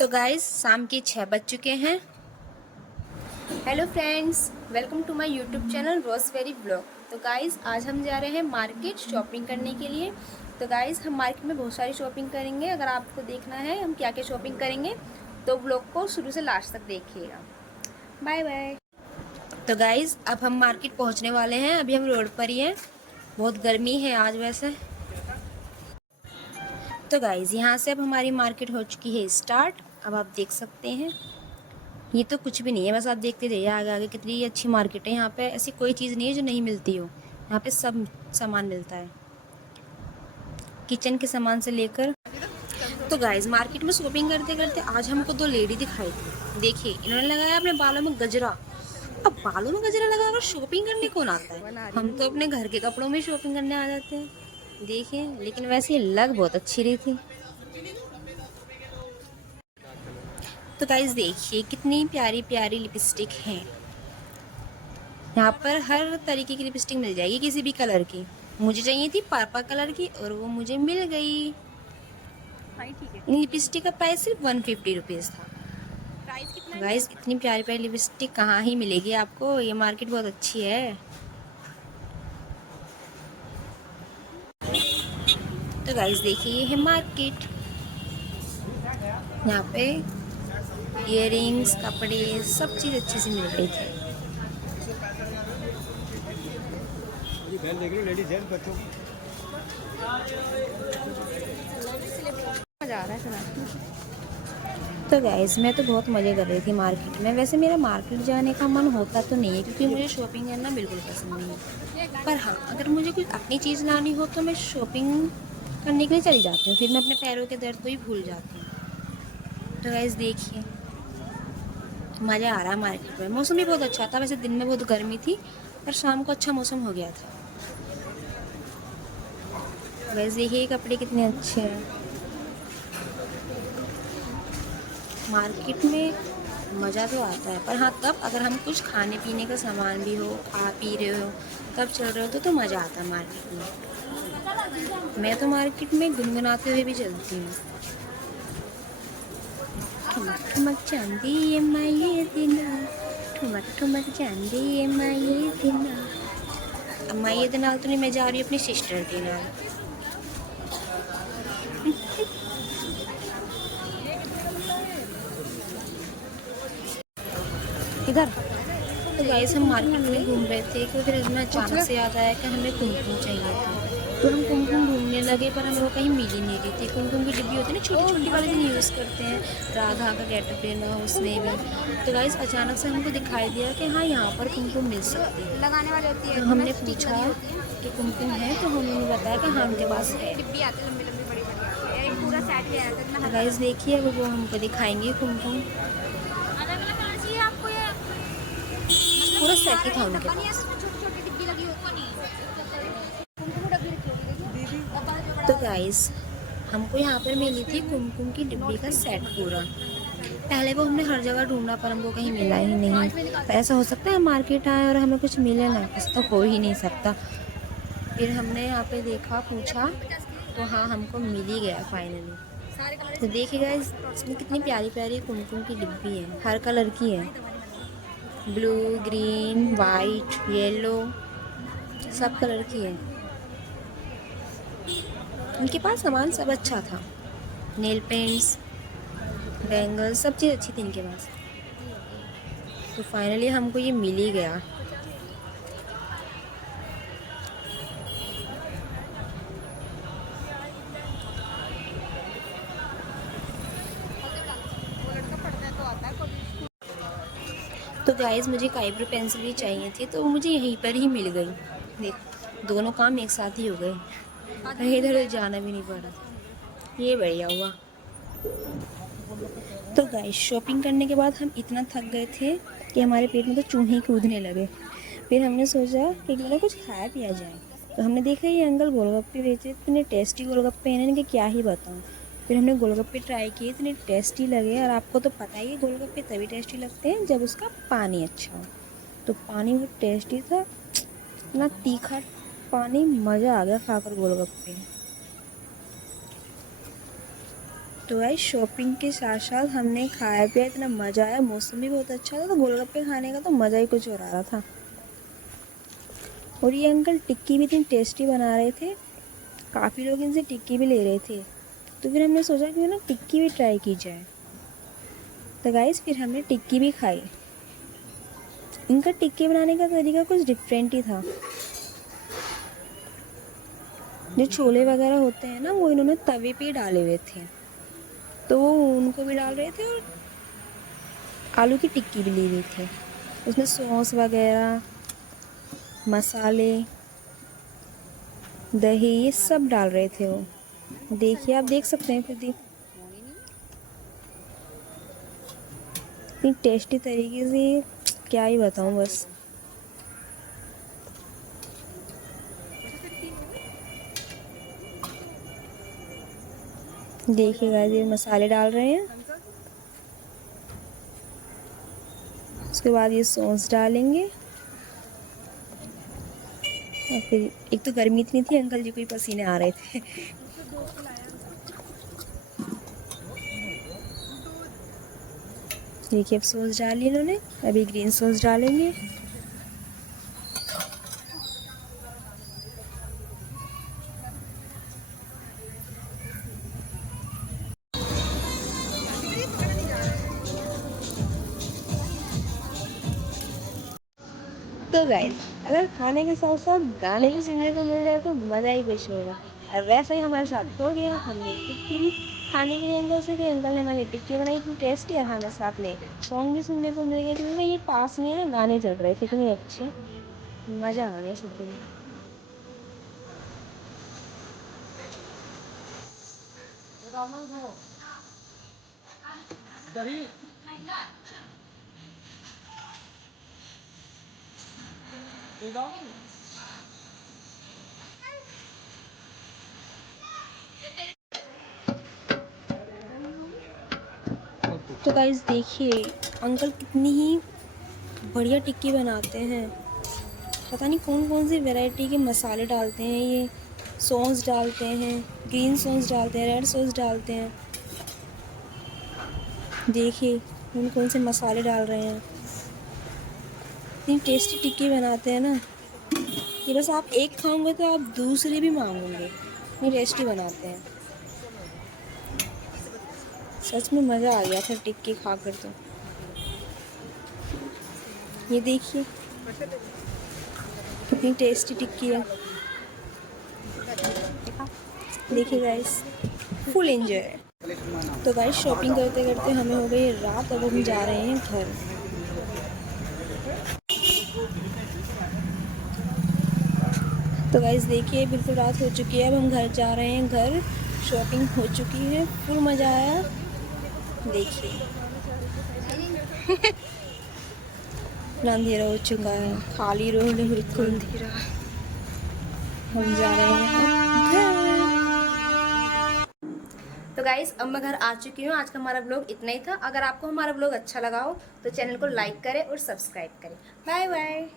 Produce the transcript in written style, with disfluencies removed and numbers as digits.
तो गाइस शाम के 6 बज चुके हैं। Hello friends, welcome to my YouTube channel Roseberry blog. तो गाइस आज हम जा रहे हैं मार्केट शॉपिंग करने के लिए। तो गाइस हम मार्केट में बहुत सारी शॉपिंग करेंगे। अगर आपको देखना है हम क्या क्या शॉपिंग करेंगे तो ब्लॉग को शुरू से लास्ट तक देखिएगा। Bye bye. तो गाइस अब हम मार्केट पहुंचने वाले हैं। अभी हम रोड पर ही हैं, बहुत गर्मी है आज वैसे। तो गाइस यहाँ से अब हमारी मार्केट हो चुकी है स्टार्ट। अब आप देख सकते हैं ये तो कुछ भी नहीं है, बस आप देखते जाइए आगे आगे कितनी अच्छी मार्केट है। यहाँ पे ऐसी कोई चीज़ नहीं है जो नहीं मिलती हो। यहाँ पे सब सामान मिलता है, किचन के सामान से लेकर। तो गाइस मार्केट में शॉपिंग करते करते आज हमको दो लेडी दिखाई थी। देखिए इन्होंने लगाया अपने बालों में गजरा। अब बालों में गजरा लगाकर शॉपिंग करने कौन आता है? हम तो अपने घर के कपड़ों में शॉपिंग करने आ जाते हैं। देखिए लेकिन वैसे ये लग बहुत अच्छी रही थी। तो गाइस देखिए कितनी प्यारी प्यारी लिपस्टिक हैं। यहाँ पर हर तरीके की लिपस्टिक मिल जाएगी, किसी भी कलर की। मुझे चाहिए थी पर्पल कलर की और वो मुझे मिल गई। लिपस्टिक का प्राइस सिर्फ 150 रुपीज़ था। प्राइस कितना गाइस इतनी प्यारी प्यारी लिपस्टिक कहाँ ही मिलेगी आपको, ये मार्केट बहुत अच्छी है। तो गाइस देखिए ये है मार्केट। यहाँ पे इयररिंग्स, कपड़े, सब चीज़ अच्छे से मिल रही थी। जा रहा है? तो गाइस मैं तो बहुत मज़े कर रही थी मार्केट में। वैसे मेरा मार्केट जाने का मन होता तो नहीं है क्योंकि मुझे शॉपिंग करना बिल्कुल पसंद नहीं है। पर हाँ अगर मुझे कुछ अपनी चीज़ लानी हो तो मैं शॉपिंग करने के लिए चली जाती हूँ। फिर मैं अपने पैरों के दर्द को ही भूल जाती हूँ। तो गाइस देखिए मज़ा आ रहा है मार्केट में। मौसम भी बहुत अच्छा था, वैसे दिन में बहुत गर्मी थी पर शाम को अच्छा मौसम हो गया था। गाइस देखिए कपड़े कितने अच्छे हैं। मार्केट में मज़ा तो आता है, पर हाँ तब अगर हम कुछ खाने पीने का सामान भी हो, खा पी रहे हो, तब चल रहे हो तो मज़ा आता है मार्केट में। मैं तो मार्केट में गुनगुनाते हुए भी चलती हूँ। ठुमक ठुमक चांदी ये माये दिना, ठुमक ठुमक चांदी ये माये दिना। अब माये दिना तो नहीं, मैं जा रही हूँ अपनी सिस्टर के नाल। इधर तो गाइस हम मार्केट में घूम रहे थे कि फिर हमें अचानक से याद आया कि हमें कुमकुम चाहिए थी। तो हम कुमकुम ढूंढने लगे पर हमें वो कहीं मिल ही नहीं रही थी। कुमकुम की डिब्बी होती है ना, छोटी छोटी वाली जो यूज़ करते हैं, राधा का गेटअप लेना हो उसमें भी। तो गाइस अचानक से हमको दिखाई दिया कि हाँ यहाँ पर कुमकुम मिल सकती है। लगाने वाली होती है। तो हमने पूछा कि कुमकुम है, तो उन्होंने बताया कि हाँ उनके पास है। डिब्बी आती है लंबी लंबी बड़ी बड़ी, एक पूरा सेट ले आया था। तो गाइस देखिए वो हमको दिखाएंगे कुमकुम, अलग अलग कलर चाहिए आपको? ये पूरा सेट ही था उनके डब्बा नहीं है, पास। छोटी छोटी डिब्बी लगी होती नहीं। कुमकुम डब्बी रखी होगी दीदी। डब्बा जो तो बड़ा गाइस हमको यहाँ पर मिली थी कुमकुम की डिब्बी का सेट पूरा। पहले वो हमने हर जगह ढूंढा पर हमको कहीं मिला ही नहीं। तो ऐसा हो सकता है मार्केट आए और हमें कुछ मिले ना? ऐसा तो हो ही नहीं सकता। फिर हमने यहाँ पे देखा, पूछा, तो हाँ हमको मिल ही गया सारे फाइनली। कलर तो देखिएगा इसमें कितनी प्यारी प्यारी कुमकुम की डिब्बी है, हर कलर की है। ब्लू, ग्रीन, वाइट, येलो, सब कलर की है। इनके पास सामान सब अच्छा था, नेल पेंट्स, बैंगल्स, सब चीज़ अच्छी थी इनके पास। तो फाइनली हमको ये मिल ही गया। वो लड़का पढ़ता है तो आता है कॉलेज। तो गाइस मुझे एक आईब्रो पेंसिल भी चाहिए थी तो मुझे यहीं पर ही मिल गई। देख दोनों काम एक साथ ही हो गए, कहीं इधर जाना भी नहीं पड़ा। ये बढ़िया हुआ। तो गाइस शॉपिंग करने के बाद हम इतना थक गए थे कि हमारे पेट में तो चूहे कूदने लगे। फिर हमने सोचा कि क्यों ना कुछ खाया पिया जाए। तो हमने देखा ये अंकल गोलगप्पे बेचे, इतने टेस्टी गोलगप्पे हैं इनके क्या ही बताऊँ। फिर हमने गोलगप्पे ट्राई किए, इतने टेस्टी लगे। और आपको तो पता ही है गोलगप्पे तभी टेस्टी लगते हैं जब उसका पानी अच्छा हो। तो पानी बहुत टेस्टी था, इतना तीखा पानी, मज़ा आ गया खाकर गोलगप्पे। तो गाइस शॉपिंग के साथ साथ हमने खाया पिया, इतना मज़ा आया, मौसम भी बहुत अच्छा था, तो गोलगप्पे खाने का तो मज़ा ही कुछ और आ रहा था। और ये अंकल टिक्की भी इतनी टेस्टी बना रहे थे, काफ़ी लोग इनसे टिक्की भी ले रहे थे, तो फिर हमने सोचा कि ना टिक्की भी ट्राई की जाए। तो गाइस फिर हमने टिक्की भी खाई। इनका टिक्की बनाने का तरीका कुछ डिफरेंट ही था। जो छोले वगैरह होते हैं ना, वो इन्होंने तवे पे डाले हुए थे, तो वो उनको भी डाल रहे थे और आलू की टिक्की भी ली हुई थी। उसमें सॉस वगैरह, मसाले, दही, ये सब डाल रहे थे वो। देखिए, आप देख सकते हैं खुद ही, इतनी टेस्टी तरीके से, क्या ही बताऊं बस। देखिए गाइस, ये मसाले डाल रहे हैं, उसके बाद ये सॉस डालेंगे, और फिर एक तो गर्मी इतनी थी, अंकल जी को ही पसीने आ रहे थे। देखिए, अब सॉस डाली इन्होंने, अभी ग्रीन सॉस डालेंगे। तो गाइस, अगर खाने के साथ साथ गाने भी सुनने को मिल जाए तो मज़ा ही कुछ होगा। और वैसा ही हमारे साथ हो गया, हमने टिक्की भी खाने के लिए अंकल से गए, अंकल ने हमारी टिक्की बनाई, इतनी टेस्टी है, हमें साथ में सॉन्ग भी सुनने को मिल गए, क्योंकि ये पास में है, गाने चल रहे थे इतने अच्छे, मज़ा आ गया सुनने में। तो गाइस देखिए, अंकल कितनी ही बढ़िया टिक्की बनाते हैं। पता नहीं कौन कौन सी वैरायटी के मसाले डालते हैं ये, सॉस डालते हैं, ग्रीन सॉस डालते हैं, रेड सॉस डालते हैं। देखिए कौन कौन से मसाले डाल रहे हैं, इतनी टेस्टी टिक्की बनाते हैं ना, कि बस आप एक खाओगे तो आप दूसरी भी मांगोगे, इतनी टेस्टी बनाते हैं। सच में मज़ा आ गया था टिक्की खाकर तो। ये देखिए कितनी टेस्टी टिक्की है। देखिए गाइस, फुल एंजॉय। तो गाइस शॉपिंग करते करते हमें हो गई रात, अब हम जा रहे हैं घर। तो गाइस देखिए, बिल्कुल रात हो चुकी है, अब हम घर जा रहे हैं। घर शॉपिंग हो चुकी है, फुल मज़ा आया। देखिए इतना अंधेरा हो चुका है, खाली रोड है, बिल्कुल अंधेरा। हम जा रहे हैं अब घर। तो गाइस, अब मैं घर आ चुकी हूँ। आज का हमारा ब्लॉग इतना ही था। अगर आपको हमारा ब्लॉग अच्छा लगा हो तो चैनल को लाइक करें और सब्सक्राइब करें। Bye bye.